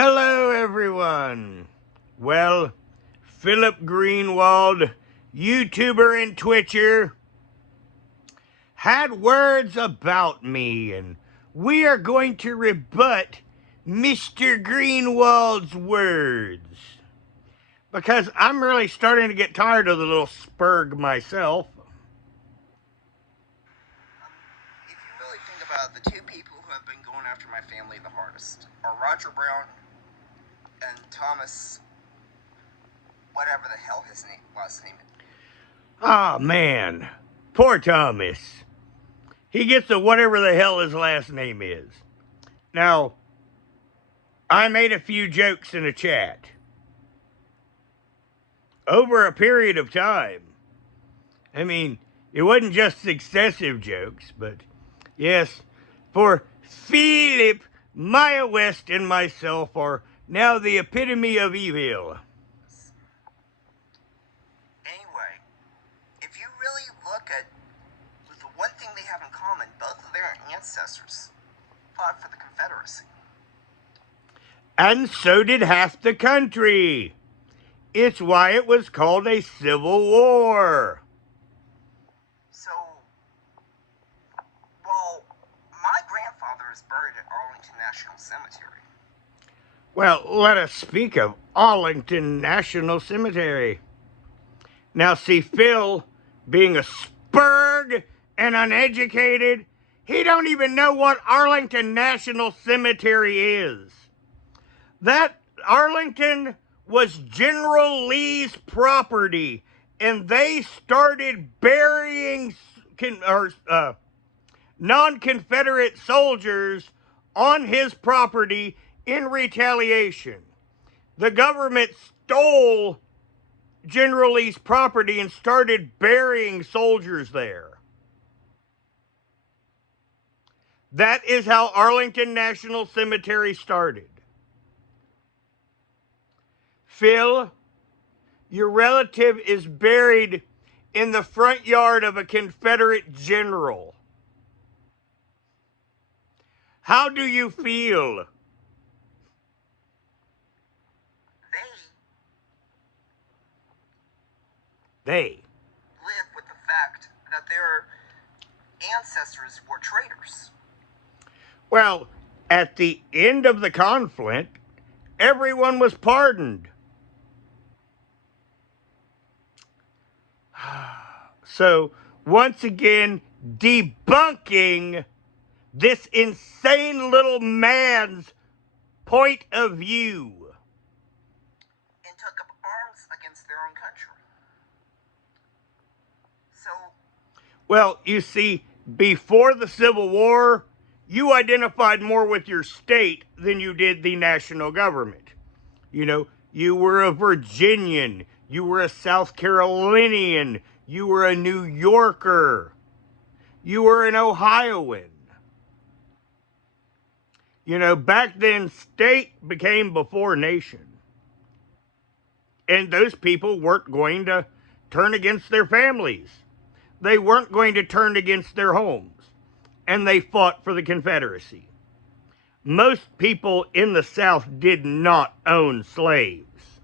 Hello, everyone. Well, Phillip Greenwald, YouTuber and Twitcher, had words about me, and we are going to rebut Mr. Greenwald's words. Because I'm really starting to get tired of the little spurg myself. If you really think about it, the two people who have been going after my family the hardest are Roger Brown and Thomas, whatever the hell his last name is. Ah, man. Poor Thomas. He gets a whatever the hell his last name is. Now, I made a few jokes in the chat. Over a period of time. I mean, it wasn't just successive jokes, but yes, for Phillip, Maya West, and myself are now the epitome of evil. Anyway, if you really look at the one thing they have in common, both of their ancestors fought for the Confederacy. And so did half the country. It's why it was called a civil war. So, well, my grandfather is buried at Arlington National Cemetery. Well, let us speak of Arlington National Cemetery. Now, see, Phil, being a spurg and uneducated, he don't even know what Arlington National Cemetery is. That Arlington was General Lee's property, and they started burying non-Confederate soldiers on his property in retaliation. The government stole General Lee's property and started burying soldiers there. That is how Arlington National Cemetery started. Phil, your relative is buried in the front yard of a Confederate general. How do you feel? They live with the fact that their ancestors were traitors. Well, at the end of the conflict, everyone was pardoned. So, once again, debunking this insane little man's point of view. And took up arms against their own country. So, well, you see, before the Civil War, you identified more with your state than you did the national government. You know, you were a Virginian, you were a South Carolinian, you were a New Yorker, you were an Ohioan. You know, back then, state became before nation. And those people weren't going to turn against their families. They weren't going to turn against their homes. And they fought for the Confederacy. Most people in the South did not own slaves.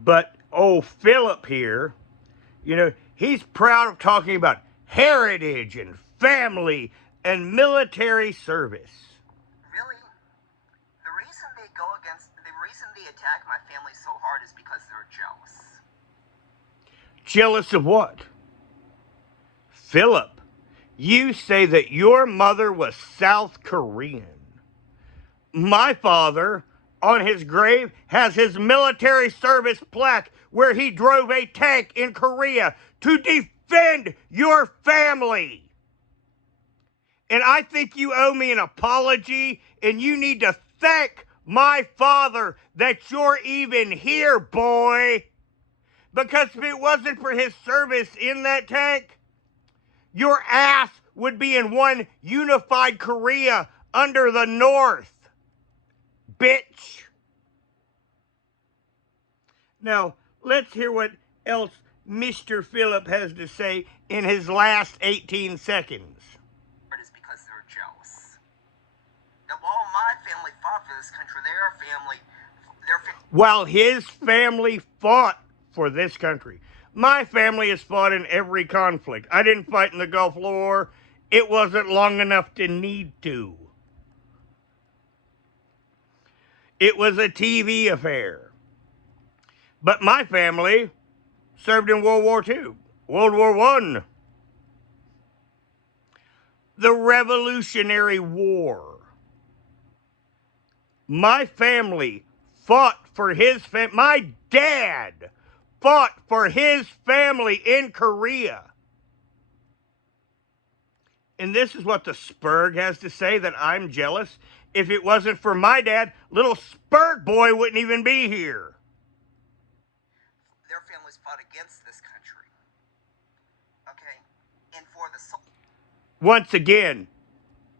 But old Phillip here, you know, he's proud of talking about heritage and family and military service. Really? The reason they attack my family so hard is because they're jealous. Jealous of what? Phillip, you say that your mother was South Korean. My father, on his grave, has his military service plaque where he drove a tank in Korea to defend your family. And I think you owe me an apology, and you need to thank my father that you're even here, boy. Because if it wasn't for his service in that tank, your ass would be in one unified Korea under the North. Bitch. Now, let's hear what else Mr. Phillip has to say in his last 18 seconds. It is because they're jealous. Now, while my family fought for this country. They are family. While his family fought for this country. My family has fought in every conflict. I didn't fight in the Gulf War. It wasn't long enough to need to. It was a TV affair. But my family served in World War II, World War I, the Revolutionary War. My family fought for his family. My dad fought for his family in Korea. And this is what the Spurg has to say, that I'm jealous. If it wasn't for my dad, little Spurg boy wouldn't even be here. Their families fought against this country. Okay? And for the soul. Once again,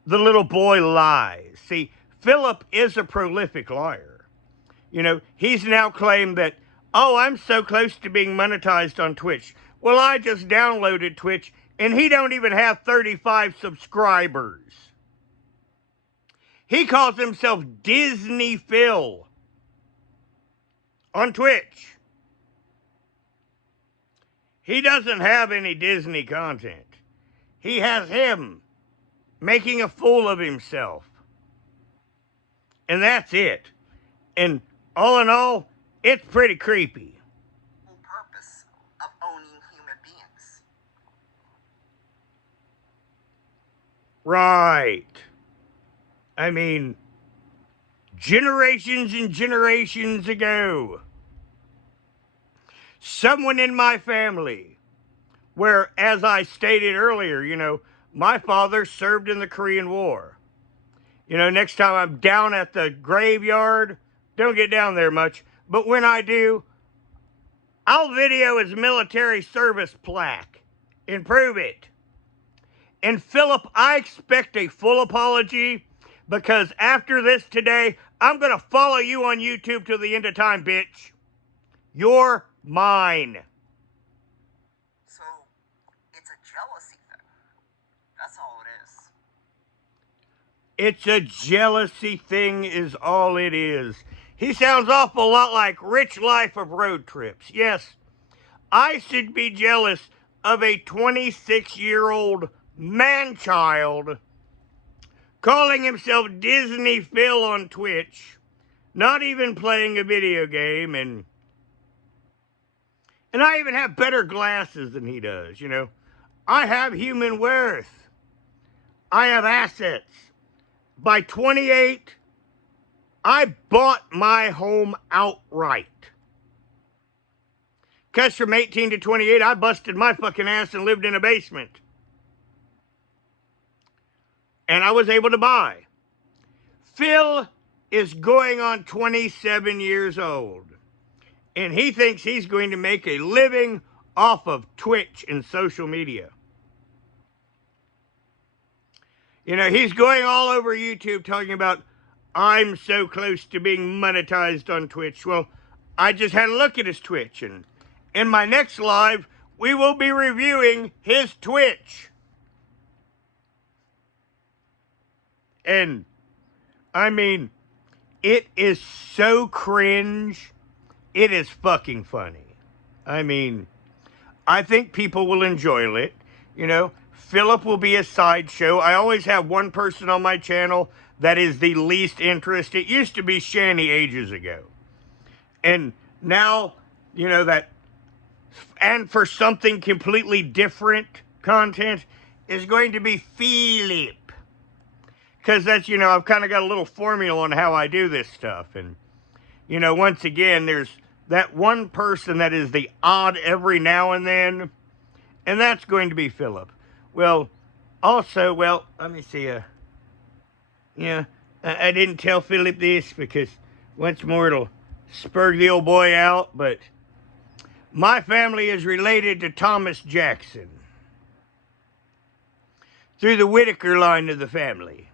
the little boy lies. See, Phillip is a prolific liar. You know, he's now claimed that, oh, I'm so close to being monetized on Twitch. Well, I just downloaded Twitch, and he don't even have 35 subscribers. He calls himself Disney Phil on Twitch. He doesn't have any Disney content. He has him making a fool of himself. And that's it. And all in all, it's pretty creepy. Purpose of owning human beings. Right. I mean, generations and generations ago, someone in my family, where, as I stated earlier, you know, my father served in the Korean War. You know, next time I'm down at the graveyard, don't get down there much, but when I do, I'll video his military service plaque and prove it. And Phillip, I expect a full apology, because after this today, I'm going to follow you on YouTube till the end of time, bitch. You're mine. So, it's a jealousy thing. That's all it is. It's a jealousy thing is all it is. He sounds awful lot like Rich Life of Road Trips. Yes, I should be jealous of a 26-year-old man-child calling himself Disney Phil on Twitch, not even playing a video game, and I even have better glasses than he does, you know. I have human worth. I have assets. By 28, I bought my home outright. Because from 18 to 28, I busted my fucking ass and lived in a basement. And I was able to buy. Phil is going on 27 years old. And he thinks he's going to make a living off of Twitch and social media. You know, he's going all over YouTube talking about, I'm so close to being monetized on Twitch. Well, I just had a look at his Twitch. And in my next live, we will be reviewing his Twitch. And, I mean, it is so cringe. It is fucking funny. I mean, I think people will enjoy it. You know, Phillip will be a sideshow. I always have one person on my channel that is the least interest. It used to be Shanny ages ago. And now, you know, that, and for something completely different content, is going to be Phillip. Because that's, you know, I've kind of got a little formula on how I do this stuff. And, you know, once again, there's that one person that is the odd every now and then. And that's going to be Phillip. Well, also, well, let me see. Yeah, I didn't tell Phillip this because once more it'll spur the old boy out. But my family is related to Thomas Jackson through the Whitaker line of the family.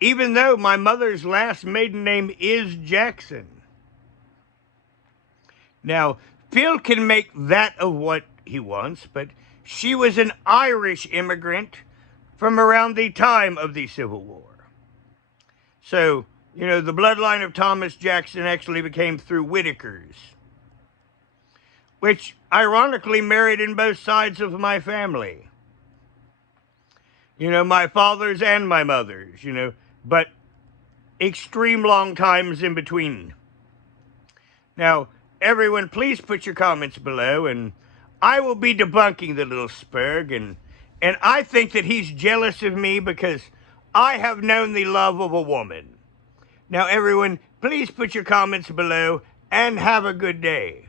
Even though my mother's last maiden name is Jackson. Now, Phil can make that of what he wants, but she was an Irish immigrant from around the time of the Civil War. So, the bloodline of Thomas Jackson actually became through Whitakers, which ironically married in both sides of my family. My father's and my mother's, but extreme long times in between. Now, everyone, please put your comments below, and I will be debunking the little spurg, and I think that he's jealous of me because I have known the love of a woman. Now, everyone, please put your comments below, and have a good day.